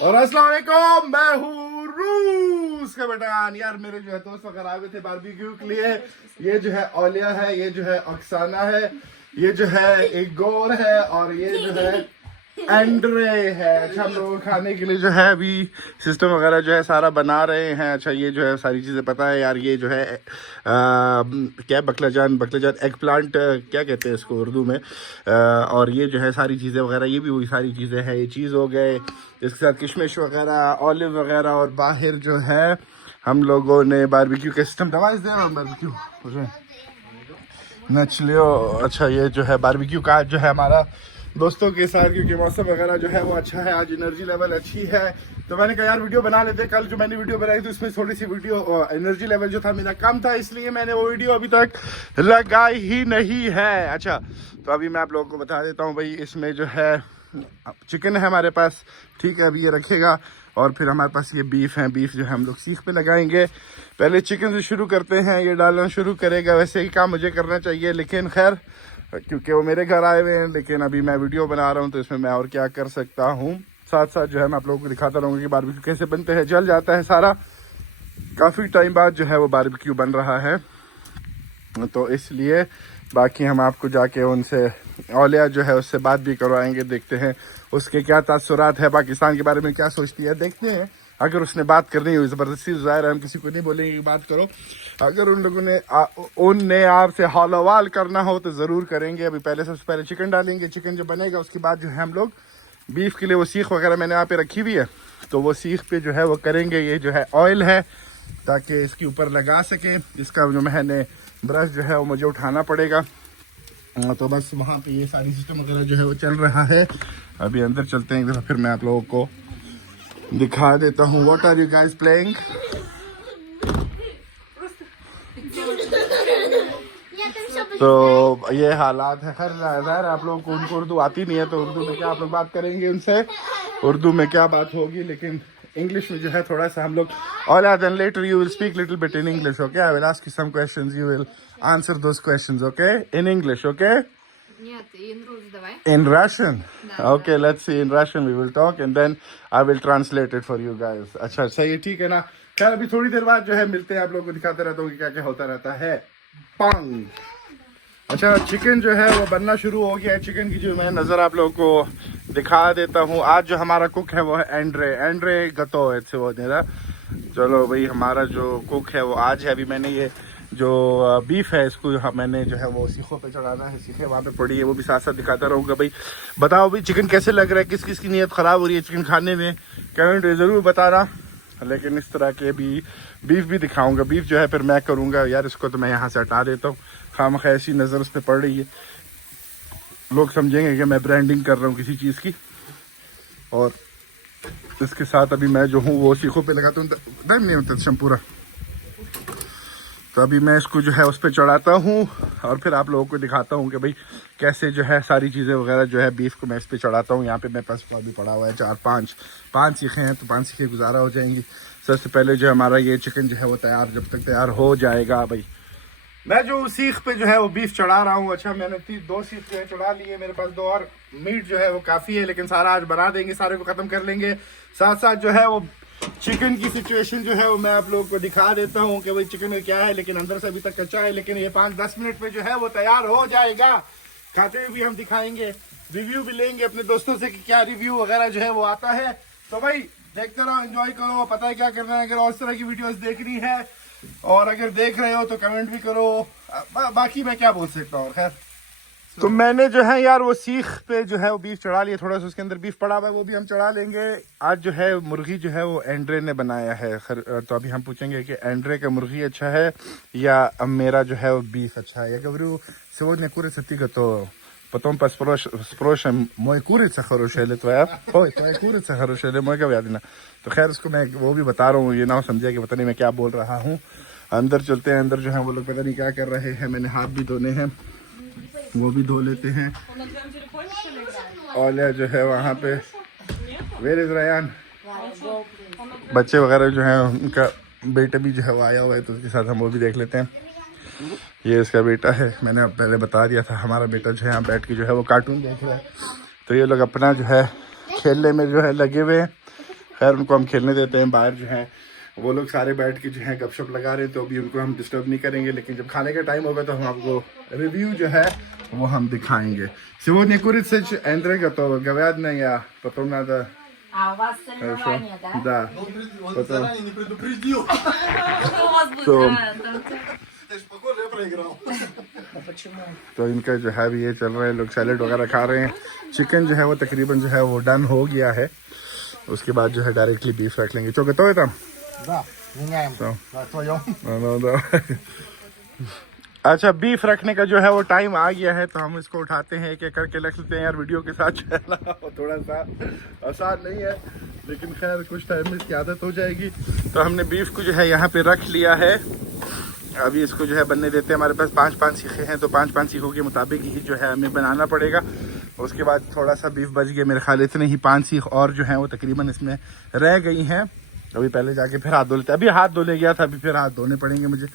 और अस्सलाम वालेकुम, मैं हूँ रूस का बेटान। यार मेरे जो है दोस्त वगैरह आ गए थे बारबेक्यू के लिए। ये जो है औलिया है, ये जो है अक्साना है, ये जो है इगोर है और ये जो है एंड्रे है। अच्छा, हम लोग खाने के लिए जो है अभी सिस्टम वगैरह जो है सारा बना रहे हैं। अच्छा, ये जो है सारी चीज़ें पता है यार। ये जो है क्या बकलाजान एग प्लांट क्या कहते हैं इसको उर्दू में। और ये जो है सारी चीज़ें वगैरह, ये भी वही सारी चीज़ें हैं। ये चीज़ हो गए, इसके साथ किशमिश वगैरह, ऑलिव वगैरह। और बाहर जो है हम लोगों ने बारबेक्यू का सिस्टम दे रहा हूँ बारबेक्यू नचलियो। अच्छा, ये जो है बारबेक्यू का जो है हमारा दोस्तों के साथ, क्योंकि मौसम वगैरह जो है वो अच्छा है, आज एनर्जी लेवल अच्छी है, तो मैंने कहा यार वीडियो बना लेते। कल जो मैंने वीडियो बनाई थी उसमें थोड़ी सी वीडियो एनर्जी लेवल जो था मेरा कम था, इसलिए मैंने वो वीडियो अभी तक लगाई ही नहीं है। अच्छा, तो अभी मैं आप लोगों को बता देता हूँ भाई, इसमें जो है चिकन है हमारे पास, ठीक है, अभी ये रखेगा। और फिर हमारे पास ये बीफ है, बीफ जो है हम लोग सीख पे लगाएंगे। पहले चिकन से शुरू करते हैं, ये डालना शुरू करेगा। वैसे ही काम मुझे करना चाहिए, लेकिन खैर क्योंकि वो मेरे घर आए हुए हैं, लेकिन अभी मैं वीडियो बना रहा हूँ तो इसमें मैं और क्या कर सकता हूँ। साथ साथ जो है मैं आप लोगों को दिखाता रहूँगा कि बारबेक्यू कैसे बनते हैं। जल जाता है सारा, काफ़ी टाइम बाद जो है वो बारबेक्यू बन रहा है, तो इसलिए बाकी हम आपको जाके उनसे औलिया जो है उससे बात भी करवाएंगे। देखते हैं उसके क्या तासुरात है, पाकिस्तान के बारे में क्या सोचती है, देखते हैं। अगर उसने बात करनी हुई ज़बरदस्ती, ज़ाहिर है हम किसी को नहीं बोलेंगे कि बात करो। अगर उन लोगों ने उनने आपसे हाल हवाल करना हो तो ज़रूर करेंगे। अभी पहले सबसे पहले चिकन डालेंगे, चिकन जो बनेगा उसके बाद जो है हम लोग बीफ के लिए वो सीख वगैरह मैंने यहाँ पे रखी हुई है, तो वो सीख पे जो है वो करेंगे। ये जो है ऑयल है ताकि इसके ऊपर लगा सके। इसका जो मैंने ब्रश जो है वो मुझे उठाना पड़ेगा, तो बस वहाँ पे ये सारी सिस्टम वगैरह जो है वो चल रहा है। अभी अंदर चलते हैं एक दफ़ा, फिर मैं आप लोगों को दिखा देता हूँ। What are you guys playing? तो ये हालात है। खैर ज़ाहिर आप लोगों को उनको उर्दू आती नहीं है, तो उर्दू में क्या आप लोग बात करेंगे उनसे, उर्दू में क्या बात होगी, लेकिन इंग्लिश में जो है थोड़ा सा हम लोग। और then later you will speak little bit in English, okay? I will ask you some questions, you will answer those questions, okay? In English, okay? Нет, in Rus давай. In Russian? Да, Okay, let's see, in Russian we will talk and then I will translate it for you guys. अच्छा, सही है, ठीक है ना? खैर अभी थोड़ी देर बाद जो है मिलते हैं, आप लोगों को दिखाते रहता हूँ कि क्या क्या होता रहता है। पंग। अच्छा, चिकन जो है वो बनना शुरू हो गया है। चिकन की जो मैं नज़र आप लोगों को दिखा देता हूँ। आज जो हमारा कुक है वो है एंड्रे गतो है से वो मेरा। चलो भाई, हमारा जो कुक है वो आज है। अभी मैंने ये जो बीफ है इसको मैंने जो है वो सीखों पे चढ़ाना है, सीखें वहाँ पे पड़ी है, वो भी साथ साथ दिखाता रहूँगा। भाई बताओ भाई चिकन कैसे लग रहा है, किस किस की नीयत ख़राब हो रही है चिकन खाने में, कमेंट में ज़रूर बताना। लेकिन इस तरह के भी बीफ भी दिखाऊंगा। बीफ जो है फिर मैं करूँगा यार, इसको तो मैं यहाँ से हटा देता हूँ, खामखा ऐसी नज़र उस पर पड़ रही है, लोग समझेंगे कि मैं ब्रांडिंग कर रहा हूँ किसी चीज़ की। और इसके साथ अभी मैं जो हूँ वो सीखों पे लगाता हूँ, दम नहीं होता शैम्पूरा, तो अभी मैं इसको जो है उस पर चढ़ाता हूँ और फिर आप लोगों को दिखाता हूँ कि भाई कैसे जो है सारी चीज़ें वगैरह जो है बीफ को मैं इस पर चढ़ाता हूँ। यहाँ पे मेरे पास अभी पड़ा हुआ है 4-5 सीखें हैं, तो 5 सीखें गुजारा हो जाएंगी। सबसे पहले जो हमारा ये चिकन जो है वो तैयार, जब तक तैयार हो जाएगा भाई मैं जो सीख पे जो है वो बीफ चढ़ा रहा हूँ। अच्छा, मैंने 2 सीख जो है चढ़ा लिए, मेरे पास 2 और मीट जो है वो काफ़ी है, लेकिन सारा आज बना देंगे, सारे को ख़त्म कर लेंगे। साथ साथ जो है वो चिकन की सिचुएशन जो है वो मैं आप लोगों को दिखा देता हूँ कि भाई चिकन में क्या है, लेकिन अंदर से अभी तक कच्चा है, लेकिन ये 5-10 मिनट में जो है वो तैयार हो जाएगा। खाते हुए भी हम दिखाएंगे, रिव्यू भी लेंगे अपने दोस्तों से कि क्या रिव्यू वगैरह जो है वो आता है। तो भाई देखते रहो, एंजॉय करो, पता है क्या करना है। अगर और इस तरह की वीडियोस देखनी है और अगर देख रहे हो तो कमेंट भी करो। बाकी मैं क्या बोल सकता हूँ। खैर तो मैंने जो है यार वो सीख पे जो है वो बीफ चढ़ा लिया, थोड़ा सा उसके अंदर बीफ पड़ा हुआ है, वो भी हम चढ़ा लेंगे। आज जो है मुर्गी जो है वो एंड्रे ने बनाया है, तो अभी हम पूछेंगे कि एंड्रे का मुर्गी अच्छा है या मेरा जो है वो बीफ अच्छा है. Ja говорю, сегодня курица ты готова. Потом спросим, мой курица хорошая или твоя? Ой, твоя курица хорошая или мой говядина? तो खैर उसको मैं वो भी बता रहा हूँ, ये ना समझिए कि पता नहीं मैं क्या बोल रहा हूँ. अंदर चलते हैं, अंदर जो है वो लोग पता नहीं क्या कर रहे हैं. मैंने हाथ भी धोने हैं, वो भी धो लेते हैं. और जो है वहाँ पे वेर इज रयान, बच्चे वगैरह जो है उनका बेटा भी जो है वो आया हुआ है, तो उसके साथ हम वो भी देख लेते हैं. ये इसका बेटा है, मैंने पहले बता दिया था. हमारा बेटा जो है यहाँ बैठ के जो है वो कार्टून देख रहा है. तो ये लोग अपना जो है खेलने में जो है लगे हुए हैं। खैर उनको हम खेलने देते हैं। बाहर जो है वो लोग सारे बैठ के जो है गपशप लगा रहे हैं, तो अभी उनको हम डिस्टर्ब नहीं करेंगे। लेकिन जब खाने का टाइम होगा तो हम आपको रिव्यू जो है वो हम दिखाएंगे. Сегодня курица Андрей готова, говядная, потом надо... А у вас Хорошо. соревнования, да? Да. Он Потом... заранее не предупредил. Что у вас будет? То- Ты ж, похоже, я проиграл. А почему? तो इनका जो है अभी ये चल रहा है, लोग सैलेड वगैरह खा रहे हैं. चिकन जो है वो तकरीबन जो है वो डन हो गया है. उसके बाद जो है डायरेक्टली बीफ रख लेंगे. Что, готовы там? Да, меняем. Да. На твоем. Да. अच्छा, बीफ रखने का जो है वो टाइम आ गया है, तो हम इसको उठाते हैं, एक एक करके रख लेते हैं. यार वीडियो के साथ चलना थोड़ा सा आसान नहीं है, लेकिन खैर कुछ टाइम में इसकी आदत हो जाएगी. तो हमने बीफ को जो है यहाँ पे रख लिया है. अभी इसको जो है बनने देते हैं. हमारे पास 5 सीखे हैं, तो 5 सीखों के मुताबिक ही जो है हमें बनाना पड़ेगा. उसके बाद थोड़ा सा बीफ बच गया मेरे ख्याल, इतने ही 5 सीख और जो है वो तकरीबन इसमें रह गई हैं. अभी पहले जाके फिर हाथ धो लेते. अभी हाथ धोने गया था, अभी फिर हाथ धोने पड़ेंगे मुझे.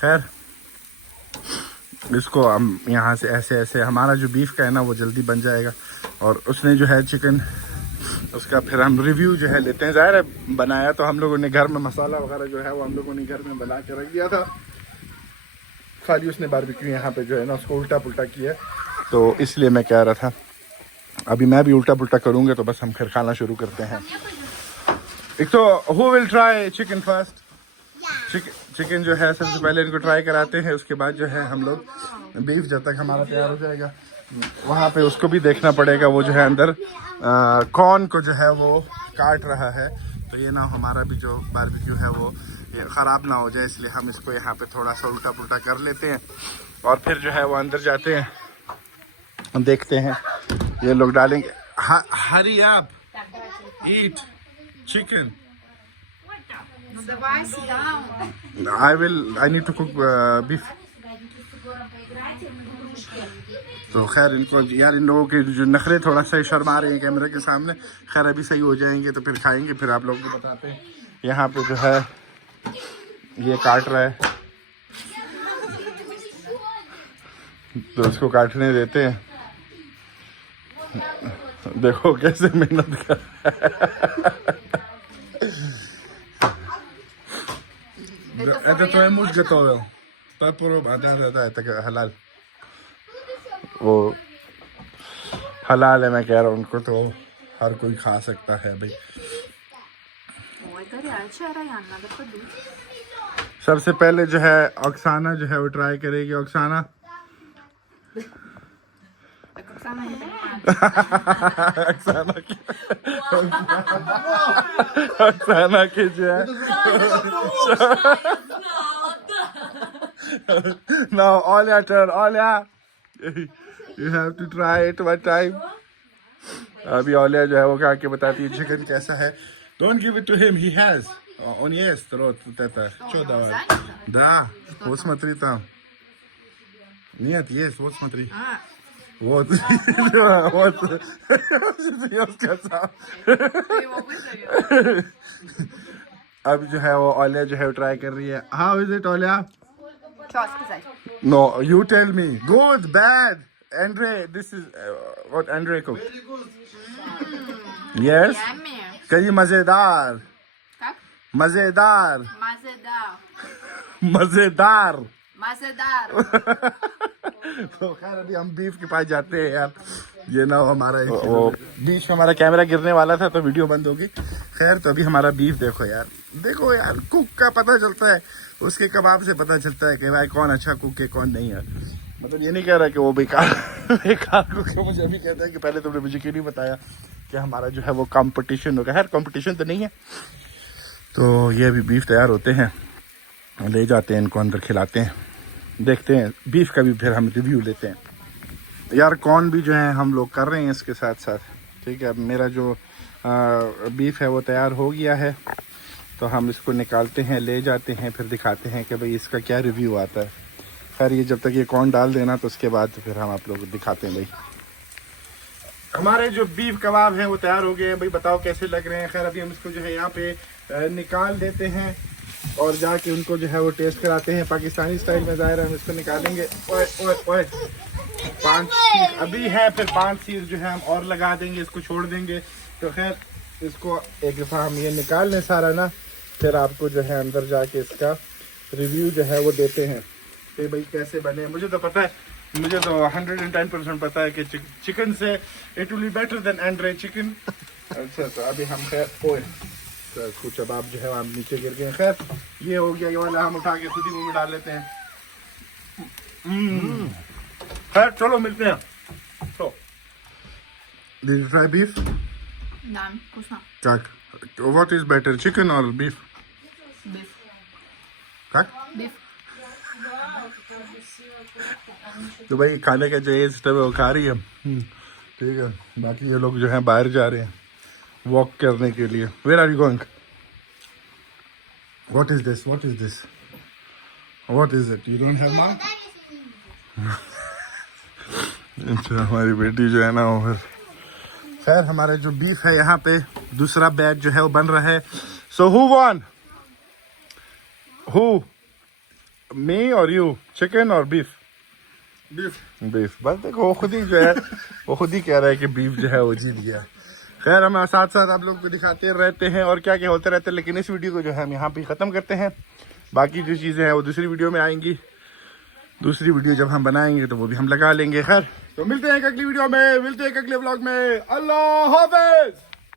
खैर इसको हम यहाँ से ऐसे ऐसे, हमारा जो बीफ का है ना वो जल्दी बन जाएगा. और उसने जो है चिकन, उसका फिर हम रिव्यू जो है लेते हैं. ज़ाहिर है बनाया तो हम लोगों ने घर में, मसाला वगैरह जो है वो हम लोगों ने घर में बना के रख दिया था. खाली उसने बारबेक्यू यहाँ पे जो है ना उसको उल्टा पुल्टा किया, तो इसलिए मैं कह रहा था अभी मैं भी उल्टा पुल्टा करूँगा. तो बस हम फिर खाना शुरू करते हैं. एक तो who will try chicken first? Chicken जो है सबसे पहले इनको ट्राई कराते हैं. उसके बाद जो है हम लोग बीफ, जब तक हमारा तैयार हो जाएगा वहाँ पे उसको भी देखना पड़ेगा. वो जो है अंदर कॉर्न को जो है वो काट रहा है, तो ये ना हमारा भी जो बारबेक्यू है वो ख़राब ना हो जाए, इसलिए हम इसको यहाँ पे थोड़ा सा उल्टा पुल्टा कर लेते हैं. और फिर जो है वो अंदर जाते हैं, हम देखते हैं. ये लोग डालेंगे. हरी आप eat chicken. Ну давай, sit down. I need to cook beef. तो खैर इनको यार, इन लोगों के जो नखरे थोड़ा सा शर्मा रहे हैं कैमरे के सामने. खैर अभी सही हो जाएंगे तो फिर खाएंगे, फिर आप लोगों को बताते हैं. यहाँ पे जो है ये काट रहा है, तो उसको काटने देते हैं. देखो कैसे मेहनत कर Это твой муж готовил. Это halal. वो हलाल है, मैं कह रहा हूँ. उनको तो हर कोई खा सकता है भाई. Ой, горячая, Раян, надо подуть. सबसे पहले जो है ऑक्साना जो है वो ट्राई करेगी. ऑक्साना Так Оксана не понимает. ऑक्साना की जो है now Olia turn. Olia, you have to try it one time. अभी ओलिया जो है वो खा के बताती है चिकन कैसा है. Don't give it to him, he has. Он ест рот вот это. Что давай? Да, вот смотри там. Нет, есть, вот смотри. А, Вот. Вот. Я сказал. ты его вызови. अब जो है वो ओलिया जो है ट्राई कर रही है. How is it, Olia? Что сказать? No, you tell me. Good, bad. Andre, this is what Andre cooked. Very good. Yes. Yummy. कहीं मजेदार. Как? मजेदार. Мазедар. मजेदार. Мазедар. तो खैर अभी हम बीफ के पास जाते हैं यार. ये ना हमारा वो बीच में हमारा कैमरा गिरने वाला था तो वीडियो बंद हो गई. खैर तो अभी हमारा बीफ देखो यार. देखो यार, कुक का पता चलता है, उसके कबाब से पता चलता है कि भाई कौन अच्छा कुक है कौन नहीं है. मतलब ये नहीं कह रहा कि वो बेकार कुक है. मुझे अभी कहता है कि पहले तुमने मुझे क्यों नहीं बताया कि हमारा जो है वो कंपटीशन होगा. खैर कंपटीशन तो नहीं है. तो ये अभी बीफ तैयार होते हैं, ले जाते हैं इनको अंदर खिलाते हैं. देखते हैं बीफ का भी फिर हम रिव्यू लेते हैं. यार कौन भी जो है हम लोग कर रहे हैं इसके साथ साथ. ठीक है, अब मेरा जो बीफ है वो तैयार हो गया है, तो हम इसको निकालते हैं, ले जाते हैं, फिर दिखाते हैं कि भाई इसका क्या रिव्यू आता है. खैर ये जब तक ये कौन डाल देना तो उसके बाद तो फिर हम आप लोग को दिखाते हैं. भाई हमारे जो बीफ कबाब हैं वो तैयार हो गए हैं. भाई बताओ कैसे लग रहे हैं. खैर अभी हम इसको जो है यहाँ पे निकाल देते हैं और जाके उनको जो है वो टेस्ट कराते हैं पाकिस्तानी स्टाइल में. ज़ाहिर है हम इसको निकालेंगे. ओए ओए ओए, 5 सीट अभी है, फिर 5 सीट जो है हम और लगा देंगे, इसको छोड़ देंगे। तो खैर इसको एक दफ़ा हम ये निकाल लें सारा ना, फिर आपको जो है अंदर जाके इसका रिव्यू जो है वो देते हैं कि भाई कैसे बने। मुझे तो पता है, मुझे तो 110% पता है कि चिकन से it will be better than Andre chicken. अच्छा तो अभी हम खैर ओए तो कुछ अब आप जो है आप नीचे गिर गए। खैर ये हो गया, ये वाला हम उठा के खुद ही मुंह में डाल लेते हैं। खैर चलो मिलते हैं। तो Did you try beef? Nein, kuss mal. Kak. What is better, chicken or beef? Beef. Kak? Beef. तो भाई खाने का जो ये सिस्टम है वो खा रही है। ठीक है, बाकी ये लोग जो है बाहर जा रहे हैं वॉक करने के लिए। Where are you going? What is this? What is this? What is it? You don't have mark? अच्छा हमारी बेटी जो है ना वो खैर हमारे जो बीफ है यहाँ पे दूसरा बैच जो है वो बन रहा है। So who one? हु? मी और यू? चिकन और बीफ? बीफ। बस देखो वो खुद ही जो है वो खुद ही कह रहा है कि बीफ जो है वो जीत गया। खैर हम साथ साथ आप लोग को दिखाते रहते हैं और क्या क्या होते रहते हैं, लेकिन इस वीडियो को जो है हम यहाँ पे ख़त्म करते हैं। बाकी जो चीज़ें हैं वो दूसरी वीडियो में आएंगी। दूसरी वीडियो जब हम बनाएंगे तो वो भी हम लगा लेंगे। खैर तो मिलते हैं एक अगली वीडियो में, मिलते हैं एक अगले व्लॉग में। अल्लाह हाफिज़।